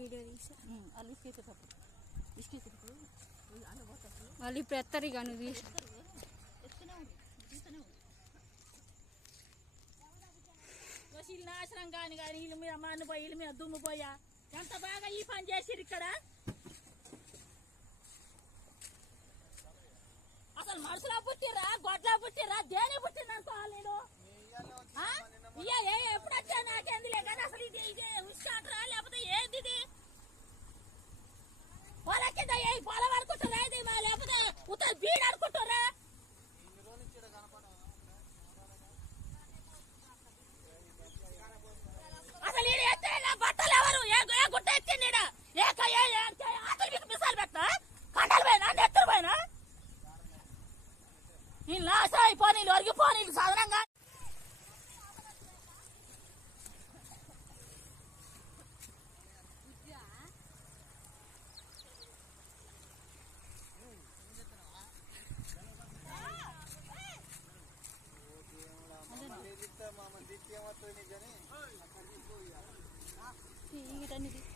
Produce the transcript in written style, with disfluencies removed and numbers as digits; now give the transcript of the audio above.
video తీసా వాళ్ళు ఇసుకెత్తేటప్పుడు ఇసుకెత్తేటప్పుడు వాళ్ళు పోతారు వాళ్ళు ఇప్పుడు ఎత్తారు ఇక నువ్వు తీసి ఎత్తునే ఉంది తీస్తూనే ఉంది వీళ్ళు నాశనం కానీ వీళ్ళ మీద మన్ను పోయి వీళ్ళ మీద దుమ్ము పోయా ఎంత బాగా ఈ పని చేసిరు ఇక్కడ అసలు మనుషులా పుట్టిరా గొడ్లా పుట్టిరా దేని పుట్టింది అనుకోవాలి నేను ఎప్పుడు వచ్చా నాకేందిలే కానీ అసలు ఇది ఇదే ఉసుకంటారా లేకపోతే ఏంది ఇది పొల కింద ఏ పొలం అనుకుంటారా ఇది లేకపోతే ఉత్తర బీడ్ అనుకుంటారా అసలు ఈడ ఎత్తే బట్టలు ఎవరు ఏ గుట్ట ఎత్తిండి అసలు మీకు మిసాలు పెట్టా కండలు పోయినా నెత్తరు పోయినా నేను లాస్ అయిపోనీ ఒరిగిపోనీ సాధారణంగా వీటన్నిటి